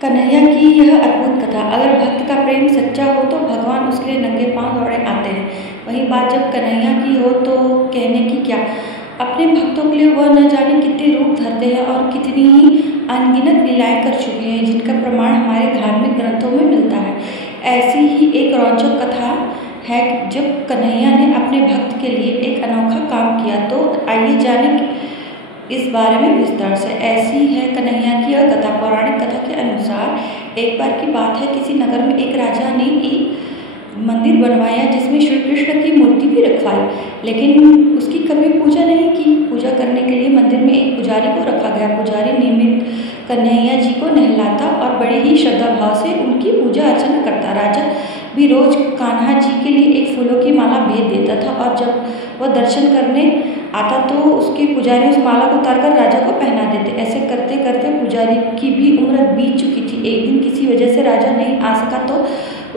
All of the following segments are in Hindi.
कन्हैया की यह अद्भुत कथा। अगर भक्त का प्रेम सच्चा हो तो भगवान उसके लिए नंगे पांव दौड़े आते हैं। वही बात जब कन्हैया की हो तो कहने की क्या। अपने भक्तों के लिए वह न जाने कितने रूप धरते हैं और कितनी ही अनगिनत लीलाएं कर चुके हैं, जिनका प्रमाण हमारे धार्मिक ग्रंथों में मिलता है। ऐसी ही एक रोचक कथा है जब कन्हैया ने अपने भक्त के लिए एक अनोखा काम किया। तो आइए जाने इस बारे में विस्तार से। ऐसी है कन्हैया की यह कथा। पौराणिक कथा के अनुसार एक बार की बात है, किसी नगर में एक राजा ने एक मंदिर बनवाया जिसमें श्री कृष्ण की मूर्ति भी रखवाई, लेकिन उसकी कभी पूजा नहीं की। पूजा करने के लिए मंदिर में एक पुजारी को रखा गया। पुजारी नियमित कन्हैया जी को नहलाता और बड़े ही श्रद्धा भाव से उनकी पूजा अर्चना करता। राजा भी रोज कान्हा जी के लिए एक फूलों की माला भेज देता था और जब वह दर्शन करने आता तो उसके पुजारी उस माला को उतारकर राजा को पहना देते। ऐसे करते करते पुजारी की भी उम्र बीत चुकी थी। एक दिन किसी वजह से राजा नहीं आ सका तो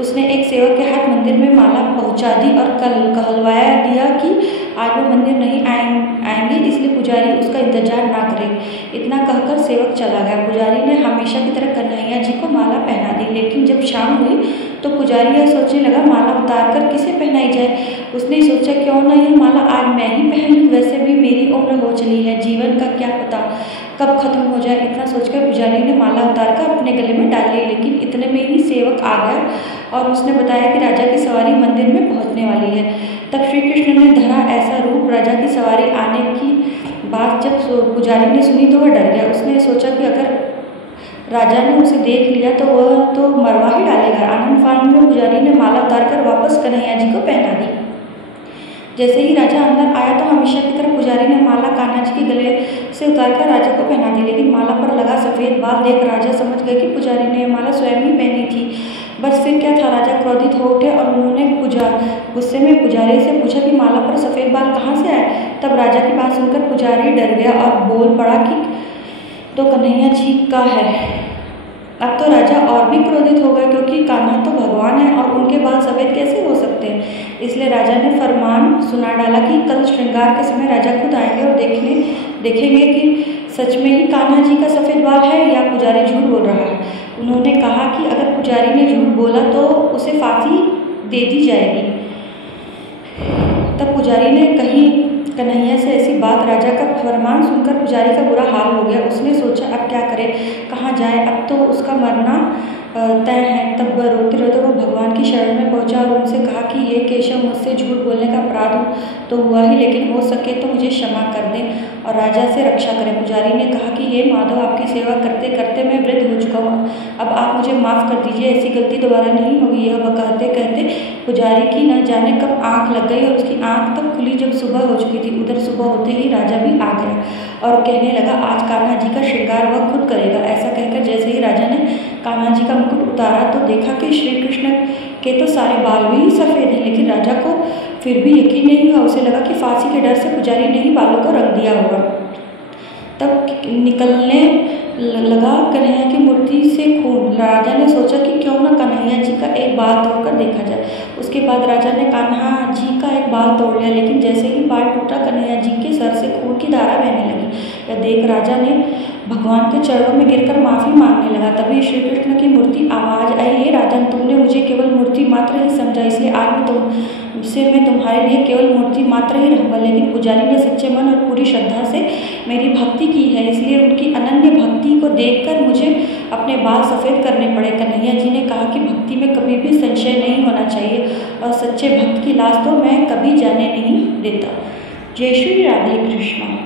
उसने एक सेवक के हाथ मंदिर में माला पहुंचा दी और कहलवाया दिया कि आज वो मंदिर नहीं आएंगे, इसलिए पुजारी उसका इंतजार ना करे। इतना कहकर सेवक चला गया। पुजारी ने हमेशा की तरह कन्हैया जी को माला पहना दी, लेकिन जब शाम हुई तो पुजारी यह सोचने लगा माला उतार कर किसे पहनाई जाए। उसने सोचा क्यों ना यह माला आज मैं ही पहन लूं, वैसे भी मेरी उम्र हो चली है, जीवन का क्या पता कब खत्म हो जाए। इतना सोचकर पुजारी ने माला उतार कर अपने गले में डाल ली, लेकिन इतने में ही सेवक आ गया और उसने बताया कि राजा की सवारी मंदिर में पहुंचने वाली है। तब श्री कृष्ण ने धरा ऐसा रूप। राजा की सवारी आने की बात जब पुजारी ने सुनी तो वह डर गया। उसने सोचा कि अगर राजा ने उसे देख लिया तो वह तो मरवा ही डालेगा। आनंद फानंद में पुजारी ने माला उतारकर वापस कन्हैया जी को पहना दी। जैसे ही राजा अंदर आया तो हमेशा की तरह पुजारी ने माला कान्हा जी के गले से उतारकर राजा को पहना दी, लेकिन माला पर लगा सफ़ेद बाल देख राजा समझ गए कि पुजारी ने माला स्वयं ही पहनी थी। बस फिर क्या था, राजा क्रोधित हो उठे और उन्होंने गुस्से में पुजारी से पूछा कि माला पर सफ़ेद बाल कहाँ से आए। तब राजा की बात सुनकर पुजारी डर गया और बोल पड़ा कि तो कन्हैया जी का है। अब तो राजा और भी क्रोधित हो गए, क्योंकि कान्हा तो भगवान है और उनके बाल सफ़ेद कैसे हो सकते हैं। इसलिए राजा ने फरमान सुना डाला कि कल श्रृंगार के समय राजा खुद आएंगे और देखेंगे कि सच में ही कान्हा जी का सफ़ेद बाल है या पुजारी झूठ बोल रहा है। उन्होंने कहा कि अगर पुजारी ने झूठ बोला तो उसे फांसी दे दी जाएगी। तब पुजारी ने कही कन्हैया से ऐसी बात। राजा का फरमान सुनकर पुजारी का बुरा हाल हो गया। उसने सोचा अब क्या करे, कहाँ जाए, अब तो उसका मरना तय है। तब रोते रोते वो भगवान की शरण में पहुंचा और उनसे कहा कि ये केशव, मुझसे झूठ बोलने का अपराध तो हुआ ही, लेकिन हो सके तो मुझे क्षमा कर दें और राजा से रक्षा करें। पुजारी ने कहा कि हे माधव, आपकी सेवा करते करते मैं वृद्ध हो चुका हूँ, अब आप मुझे माफ़ कर दीजिए, ऐसी गलती दोबारा नहीं होगी। यह कहते कहते पुजारी की न जाने कब आँख लग गई और उसकी आँख तब खुली जब सुबह हो चुकी थी। उधर सुबह होते ही राजा भी आ गया और कहने लगा आज कान्हा जी का श्रृंगार वह खुद करेगा। ऐसा कहकर जैसे ही राजा ने कान्हा जी का मुकुट उतारा तो देखा कि श्री कृष्ण के तो सारे बाल भी सफ़ेद हैं, लेकिन राजा को फिर भी यकीन नहीं हुआ। उसे लगा कि फांसी के डर से पुजारी ने ही बालों को रंग दिया होगा। तब निकलने लगा कन्हैया की मूर्ति से खून। राजा ने सोचा कि क्यों न कन्हैया जी का एक बाल तोड़कर देखा जाए। उसके बाद राजा ने कान्हा जी का एक बाल तोड़ लिया, लेकिन जैसे ही बाल टूटा कन्हैया जी के सर से खून की धारा बहने लगी। यह देख राजा ने भगवान के चरणों में गिरकर माफ़ी मांगने लगा। तभी श्री कृष्ण की मूर्ति आवाज़ आई, हे राजन, तुमने मुझे केवल मूर्ति मात्र ही समझा, इसलिए आज मैं तुम्हारे लिए केवल मूर्ति मात्र ही रहूँगा। लेकिन पुजारी ने सच्चे मन और पूरी श्रद्धा से मेरी भक्ति की है, इसलिए उनकी अनन्य भक्ति को देखकर मुझे अपने बाल सफ़ेद करने पड़े। कन्हैया जी ने कहा कि भक्ति में कभी भी संशय नहीं होना चाहिए और सच्चे भक्त की लाज तो मैं कभी जाने नहीं देता। जय श्री राधे कृष्णा।